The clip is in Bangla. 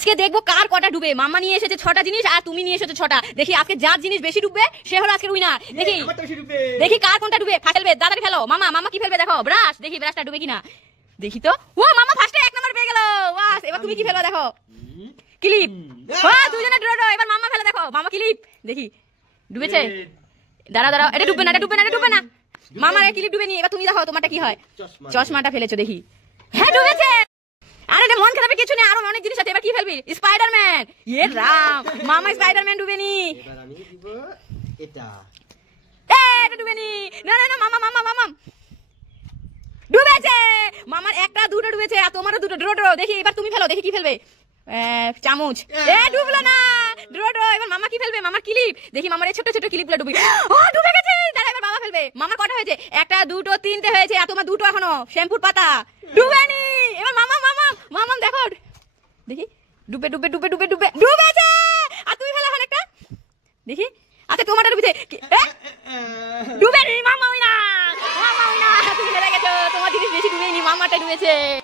আজকে দেখবো কার কটা ডুবে। মাম্মা নিয়ে এসেছে 6টা জিনিস আর তুমি নিয়ে এসেছো 6টা। দেখি আজকে যার জিনিস বেশি ডুববে সে হলো আজকের উইনার। দেখি দেখি কার কোনটা ডুবে। ফেলবে দাদারি ফেলো। মামা কি ফেলবে দেখো। ব্রাশ, দেখি ব্রাশটা ডুবে কিনা দেখি তো। ও মামা ফার্স্টে 1 নাম্বার পেয়ে গেল। বাস এবার তুমি কি ফেলবে দেখো। ক্লিপ। হ্যাঁ দুজনে ড্র। এবার মামা ফেলে দেখো। মামা ক্লিপ দেখি ডুবেছে। দাঁড়াও এটা ডুববে না। মামার ক্লিপ ডুবে নি। এবার তুমি দেখো তোমারটা কি হয়। চশমাটা ফেলেছো দেখি। হ্যাঁ ডুবেছে। আরে রে মন খারাপের কিছু নেই, আরো অনেক জিনিস আছে। এবার কি ফেলবি? স্পাইডারম্যান। ইয়ে রাম, মামা স্পাইডারম্যান ডুবে নি। এবার আমি দিব এটা। এটা ডুবে নি। না মামা ডুবেছে। মামার একটা দুটো ডুবেছে আর তোমারও দুটো। ড্র। দেখি এবার তুমি ফেলো। দেখি কি ফেলবে। চামচ। ডুবলো না। ড্র। এবার মামা কি ফেলবে? মামার ক্লিপ। দেখি মামার এই ছোট ক্লিপগুলো ডুবি। ও ডুবে গেছে। দাঁড়া এবার বাবা ফেলবে। মামার কটা হয়েছে? 1 2 3টে হয়েছে আর তোমার 2টো এখনো। শ্যাম্পুর পাতা ডুবে নি। এবার মামা দেখো দেখি ডুবেছে। আর তুমি ফেলো এখন একটা দেখি। আচ্ছা তোমারটা ডুবেছে। ডুবে নি। মামা উইনা। তুমি হেরে গেছো। তোমার জিনিস বেশি ডুবেনি, মামাটা ডুবেছে।